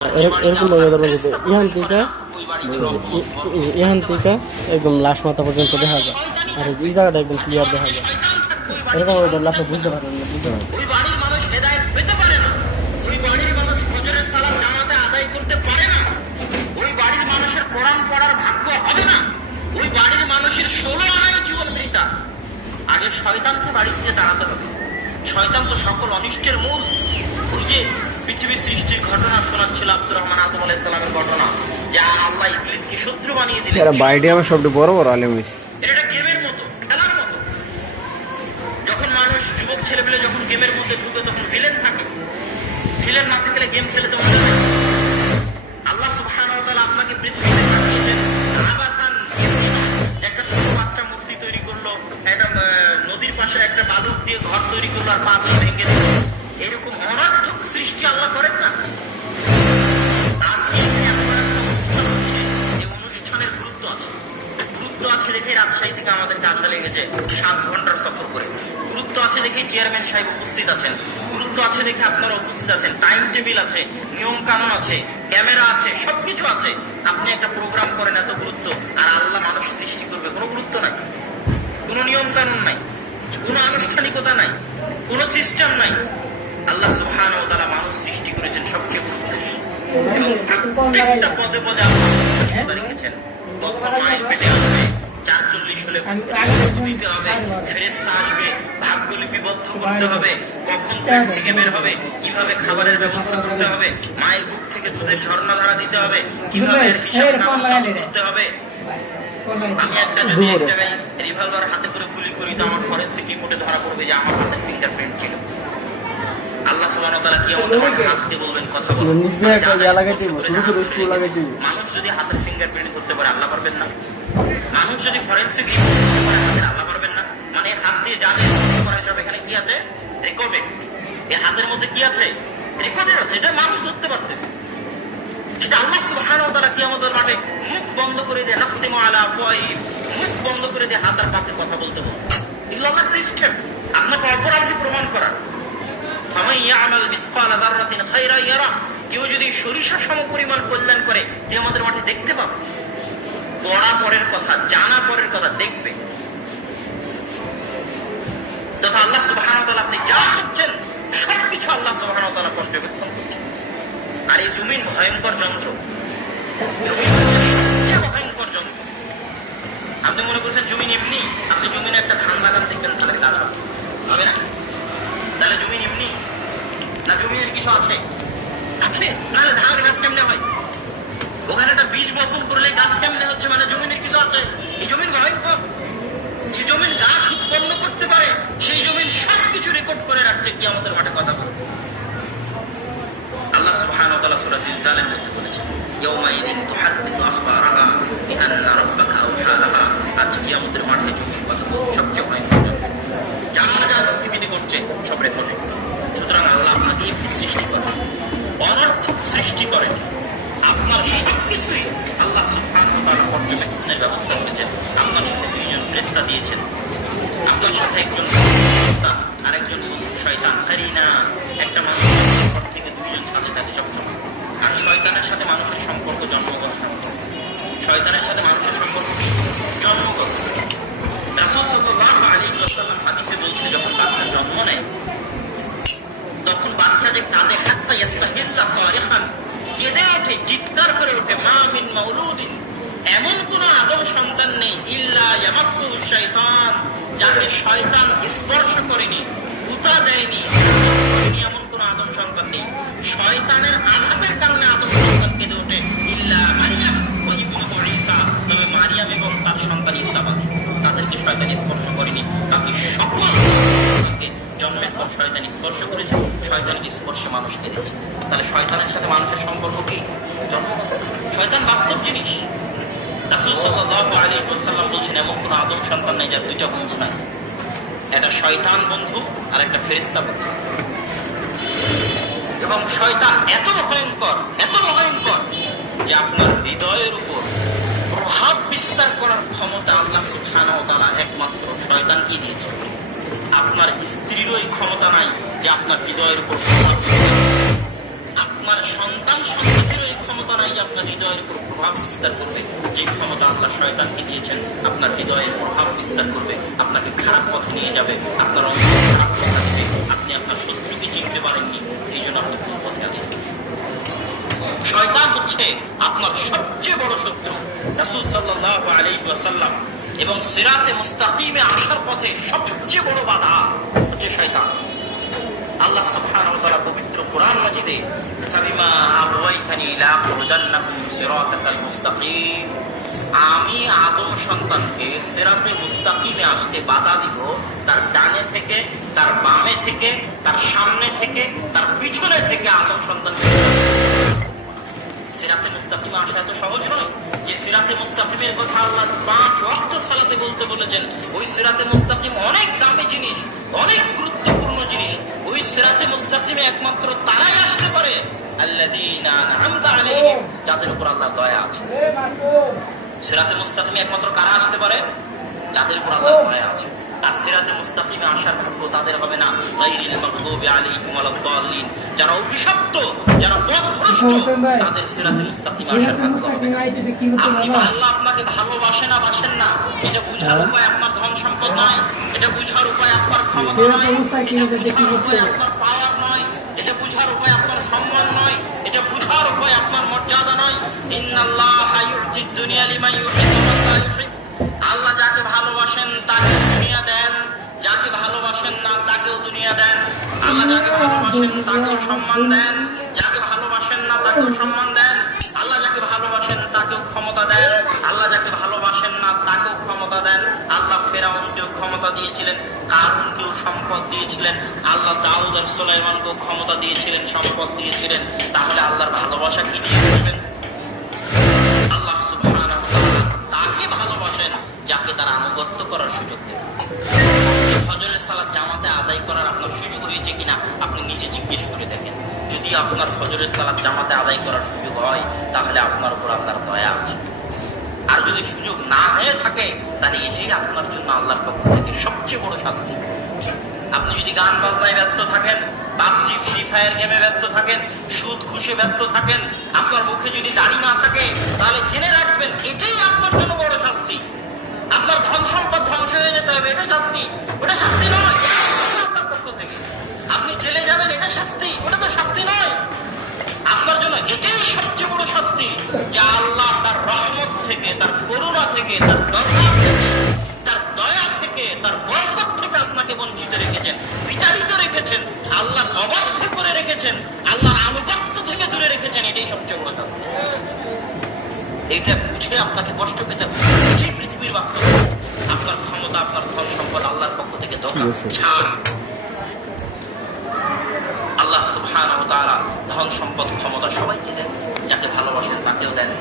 এরকম ভাবে ধরবেন যে এখান থেকে একদম লাশ মাথা পর্যন্ত দেখা যায়, আর এই জায়গাটা একদম ক্লিয়ার দেখা যায়। এরকম লাশে বুঝতে পারবেন না, বুঝতে পারবেন। ওই বাড়ির মানুষ হেদায়েত পেতে পারে না, ওই বাড়ির মানুষ ফজরের সালাত জামাতে আদায় করতে পারে না, ওই বাড়ির মানুষের কোরআন পড়ার ভাগ্য হবে না, ওই বাড়ির মানুষের 16 আনাই জীবন বৃথা। আগে শয়তানকে বাড়ি থেকে দাঁড়াতে হবে। শয়তান তো সকল অনিষ্টের মূল। ওই যে পৃথিবীর সৃষ্টির ঘটনা শোনাচ্ছিল আব্দুর রহমান আদম আলাইহিস সালামের ঘটনা, যা আল্লাহ ইবলিসকে শত্রু বানিয়ে দিলেন। এরা বাইরে আমার সবচেয়ে বড় বড় আলেম হইছে। এটা গেমের মতো, খেলার মতো। যখন মানুষ যুবক ছেলেপেলে যখন গেমের মধ্যে ঢুকে তখন ভিলেন থাকে, ভিলেন না থাকলে গেম খেলে তো মজা নেই। আল্লাহ সুবহানাহু ওয়া তাআলা আপনাকে পৃথিবীতে পাঠিয়েছেন আবাসান, একটা ছোট বাচ্চা মূর্তি তৈরি করলো, একটা নদীর পাশে একটা বালুক দিয়ে ঘর তৈরি করলো আর পাথর ভেঙে দিল। এরকম অনর্থক সৃষ্টি আল্লাহ করেন না। আজকে এখানে আপনার একটা অনুষ্ঠান হচ্ছে, এই অনুষ্ঠানের গুরুত্ব আছে। গুরুত্ব আছে দেখে রাজশাহী থেকে আমাদেরকে আসা লেগেছে 7 ঘন্টার সফর করে। গুরুত্ব আছে দেখে চেয়ারম্যান সাহেব উপস্থিত আছেন, গুরুত্ব আছে দেখে আপনারা উপস্থিত আছেন, টাইম টেবিল আছে, নিয়ম কানুন আছে, ক্যামেরা আছে, সবকিছু আছে। আপনি একটা প্রোগ্রাম করেন, এত গুরুত্ব, আর আল্লাহ মানুষ সৃষ্টি করবে, কোনো গুরুত্ব নাই, কোনো নিয়ম কানুন নাই, কোনো আনুষ্ঠানিকতা নাই, কোনো সিস্টেম নাই। আল্লাহ সুবহানাহু ওয়া তাআলা মানুষ সৃষ্টি করেছেন সবচেয়ে গুরুত্বপূর্ণ, এবং প্রত্যেকটা পদে পদে আল্লাহ রেখেছেন। কখন মায়ের পেটে আসবে, ৪৪ হলে দিতে হবে, ফেরেশতা আসবে, ভাগ্য লিপিবদ্ধ করতে হবে, কখন পেট থেকে বের হবে, কিভাবে খাবারের ব্যবস্থা করতে হবে, মায়ের বুক থেকে দুধের ঝর্ণাধারা দিতে হবে, কিভাবে হিসাব চালু করতে হবে। আমি একটা যদি এক জায়গায় রিভলভার হাতে করে গুলি করি তো আমার ফরেনসিক রিপোর্টে ধরা পড়বে যে আমার হাতে ফিঙ্গারপ্রিন্ট ছিল। আল্লাহ সুবহানাহু ওয়া তাআলা কি আমাদের হাতে বলবেন কথা বলবেন। মানুষ যদি হাতের ফিঙ্গারপ্রিন্ট করতে পারে আল্লাহ পারবেন না? মানুষ যদি ফরেনসিক রিপোর্ট করতে পারে আল্লাহ পারবেন না? মানে হাত দিয়ে যা করা সব এখানে কি আছে? রেকর্ডেড। এই হাতের মধ্যে কি আছে? রেকর্ডেড আছে, এটা মানুষ ধরতে পারতেছে। সেটা আল্লাহ সুবহানাহু ওয়া তাআলা কিয়ামতের মাঠে মুখ বন্ধ করে দিয়ে নাখতিমু আলা আফওয়াহিহিম, মুখ বন্ধ করে দিয়ে হাত আর পাকে কথা বলতে বলবে। এগুলো আল্লাহর সিস্টেম, আপনাকে অপরাধী প্রমাণ করা। ফামান ইয়ামাল মিসকালা যাররাতিন খায়রান ইয়ারা, কেউ যদি সরিষা সমপরিমাণ কল্যাণ করে কিয়ামতের মাঠে দেখতে পাবে। পড়া পরের কথা, জানা পরের কথা, দেখবে। তথা আল্লাহ সুবহানাহু ওয়া তাআলা আপনি যা করছেন সবকিছু আল্লাহ সুবহানাহু ওয়া তাআলা পর্যবেক্ষণ করছেন। আর এই জমিন ভয়ঙ্কর যন্ত্র, জমিন সবচেয়ে ভয়ঙ্কর যন্ত্র। আপনি মনে করছেন জমিন এমনি, আপনি জমিনে একটা ধান বাগান দেখবেন তাহলে গাছ হবে না? তাহলে জমিন এমনি না, জমিনের কিছু আছে? আছে, নাহলে ধানের গাছ কেমনে হয়? ওখানে একটা বীজ বপন করলে গাছ কেমনে হচ্ছে, মানে জমিনের কিছু আছে। এই জমিন ভয়ঙ্কর। যে জমিন গাছ উৎপন্ন করতে পারে সেই জমিন সবকিছু রেকর্ড করে রাখছে কিয়ামতের মাঠে কথা বলবে। আল্লাহ সুবহানাহু ওয়া তাআলা সূরা জিলজালের মধ্যে বলেছেন, ইয়াউমাইযিন তুহাদ্দিসু আখবারাহা বিআন্না রাব্বাকা আওহা লাহা। আজ কিয়ামতের মাঠে জমিন কথা বলবে, সবচেয়ে ভয়ঙ্কর। যা পৃথিবীতে ঘটছে সব রেকর্ড। সুতরাং আল্লাহ আপনাকে এমনি সৃষ্টি করেন, অনর্থক সৃষ্টি করেন। আপনার সবকিছুই আল্লাহ সুবহানাহু ওয়া তাআলা পর্যবেক্ষণের ব্যবস্থা করেছেন। আপনার সাথে 2 জন ফেরেশতা দিয়েছেন, আপনার সাথে একজন ফেরেশতা আর একজন শয়তান কারিনা। একটা মানুষের পর থেকে 2 জন সাথে থাকে সবসময়। আর শয়তানের সাথে মানুষের সম্পর্ক জন্মগত। শয়তানের সাথে মানুষের সম্পর্ক কি? জন্মগত। রাসূল সাল্লাল্লাহু আলাইহি ওয়াসাল্লাম হাদিসে বলছে, যখন বাচ্চা জন্ম নেয় তখন বাচ্চা যে কাঁদে, হাত্তা ইয়াস্তাহিল্লা সারিখান, কেঁদে ওঠে, চিৎকার করে ওঠে, মা মিন মাউলুদিন, এমন কোন আদম সন্তান নেই ইল্লা ইয়ামাসসু শাইতান, যাকে শয়তান স্পর্শ করেনি, উতা দেয়নি, এমন কোন আদম সন্তান নেই। শয়তানের আঘাতের কারণে আদম সন্তান কেঁদে ওঠে, ইল্লা মারিয়াম ওয়া ইবনুহু ঈসা, তবে মারিয়াম এবং তার সন্তান ঈসা বাদে তাদেরকে শয়তান স্পর্শ করেনি। বাকি সকল জন্মের পর শয়তান স্পর্শ করেছে, শয়তানের স্পর্শে মানুষ কেঁদেছে। তাহলে শয়তানের সাথে মানুষের সম্পর্ক কি? জন্মগত। শয়তান বাস্তব জিনিস। রাসূল সাল্লাল্লাহু আলাইহি ওয়াসাল্লাম বলছেন, এমন কোন আদম সন্তান নেই যার 2টা বন্ধু নাই। একটা শয়তান বন্ধু আর একটা ফেরেশতা বন্ধু। এবং শয়তান এত ভয়ঙ্কর যে আপনার হৃদয়ের উপর প্রভাব বিস্তার করার ক্ষমতা আল্লাহ সুবহানাহু ওয়া তাআলা একমাত্র শয়তানকে দিয়েছেন। আপনার স্ত্রীরও এই ক্ষমতা নাই যে আপনার হৃদয়ের উপর প্রভাব বিস্তার। আপনার সন্তান সন্ততিরও এই ক্ষমতা নাই আপনার হৃদয়ের উপর প্রভাব বিস্তার করবে। যে ক্ষমতা আল্লাহ শয়তানকে দিয়েছেন আপনার হৃদয়ের প্রভাব বিস্তার করবে, আপনাকে খারাপ পথে নিয়ে যাবে, আপনার অন্তর খারাপ কথা দিবে, আপনি আপনার শত্রুকে চিনতে পারেননি, এই জন্য আপনি ভুল পথে আছেন। শয়তান হচ্ছে আপনার সবচেয়ে বড় শত্রু। রাসূল সাল্লাল্লাহু আলাইহি ওয়াসাল্লাম এবং সিরাতে মুস্তাকিমে আসার পথে সবচেয়ে বড় বাধা হচ্ছে শয়তান। আল্লাহ সুবহানাহু ওয়া তাআলা পবিত্র কোরআন মাজিদে ফাবিমা আবওয়াইতানি লা আকুদান্নাকুম সিরাতাল মুস্তাকিম, আমি আদম সন্তানকে সিরাতে মুস্তাকিমে আসতে বাধা দিব তার ডানে থেকে, তার বামে থেকে, তার সামনে থেকে, তার পিছনে থেকে আদম সন্তানকে। সিরাতে মুস্তাকিমে আসা এত সহজ নয়। যে সিরাতে মুস্তাকিমের কথা আল্লাহ 5 ওয়াক্ত সালাতে বলতে বলেছেন, ওই সিরাতে মুস্তাকিম অনেক দামি জিনিস, অনেক গুরুত্বপূর্ণ জিনিস। ওই সিরাতে মুস্তাকিমে একমাত্র তারাই আসতে পারে আল্লাযীনা আন'আমতা আলাইহিম, যাদের উপর আল্লাহর দয়া আছে। সিরাতে মুস্তাকিমে একমাত্র কারা আসতে পারে? যাদের উপর আল্লাহর দয়া আছে। আর সিরাতে মুস্তাকিমে আসার ভাগ্য তাদের হবে না গায়রিল মাগদুবি আলাইহিম ওয়ালাদ-দাল্লিন, যারা অভিশপ্ত, যারা পথভ্রষ্ট, তাদের সিরাতে মুস্তাকিমে আসার ভাগ্য হবে না। আপনি আল্লাহ আপনাকে ভালোবাসেন না বাসেন না, এটা বুঝার উপায় আপনার ধন সম্পদ নয়, এটা বুঝার উপায় আপনার ক্ষমতা নয়, এটা বুঝার উপায় আপনার পাওয়ার নয়, এটা বুঝার উপায় আপনার সম্মান নয়, এটা বুঝার উপায় আপনার মর্যাদা নয়। ইন্নাল্লাহা ইউতিদ দুনিয়া লিমান ইউহিব্বু ওয়া লা ইউহিব্বু, আল্লাহ যাকে ভালোবাসেন তাকে দুনিয়া দেন, যাকে ভালোবাসেন না তাকেও দুনিয়া দেন। আল্লাহ যাকে ভালোবাসেন তাকেও সম্মান দেন, যাকে ভালোবাসেন না তাকেও সম্মান দেন। আল্লাহ যাকে ভালোবাসেন তাকেও ক্ষমতা দেন, আল্লাহ যাকে ভালোবাসেন না তাকেও ক্ষমতা দেন। আল্লাহ ফেরাউনকেও ক্ষমতা দিয়েছিলেন, কারুনকেও সম্পদ দিয়েছিলেন, আল্লাহ দাউদ আর সুলাইমানকেও ক্ষমতা দিয়েছিলেন, সম্পদ দিয়েছিলেন। তাহলে আল্লাহর ভালোবাসা কি দিয়ে করবেন? আল্লাহ সুবহানাহু ওয়া তাআলা তাকে ভালোবাসেন যাকে তার আনুগত্য করার সুযোগ দেন। ফজরের সালাত জামাতে আদায় করার আপনার সুযোগ হয়েছে কিনা আপনি নিজে জিজ্ঞেস করে দেখেন। যদি আপনার ফজরের সালাত জামাতে আদায় করার সুযোগ হয় তাহলে আপনার উপর আল্লাহর দয়া আছে। আর যদি সুযোগ না হয়ে থাকে তাহলে এটাই আপনার জন্য আল্লাহর পক্ষ থেকে সবচেয়ে বড় শাস্তি। আপনি যদি গান বাজনায় ব্যস্ত থাকেন, পাবজি ফ্রি ফায়ার গেমে ব্যস্ত থাকেন, সুদ ঘুষে ব্যস্ত থাকেন, আপনার মুখে যদি দাড়ি না থাকে তাহলে জেনে রাখবেন এটাই আপনার জন্য বড় শাস্তি। আপনার ধন সম্পদ ধ্বংস হয়ে যেতে হবে, এটা শাস্তি, ওটা শাস্তি নয়। আপনার পক্ষ থেকে আপনি জেলে যাবেন, এটা শাস্তি, ওটা তো শাস্তি নয়। আপনার জন্য এটাই সবচেয়ে বড় শাস্তি, যা আল্লাহ তার রহমত থেকে, তার করুণা থেকে, তার দরবার থেকে, তার দয়া থেকে, তার বরকত থেকে আপনাকে বঞ্চিত রেখেছেন, বিতাড়িত রেখেছেন, আল্লাহর অবাধ্য করে রেখেছেন, আল্লাহর আনুগত্য থেকে দূরে রেখেছেন। এটাই সবচেয়ে বড় শাস্তি। এটা বুঝে আপনাকে কষ্ট পেতে হবে। এটাই পৃথিবীর বাস্তব। আপনার ক্ষমতা, আপনার ধন সম্পদ আল্লাহর পক্ষ থেকে দরকার ছাড়। আল্লাহ সুবহানাহু ওয়া তাআলা ধন সম্পদ ক্ষমতা সবাইকে দেন, যাকে ভালোবাসেন তাকেও দেন,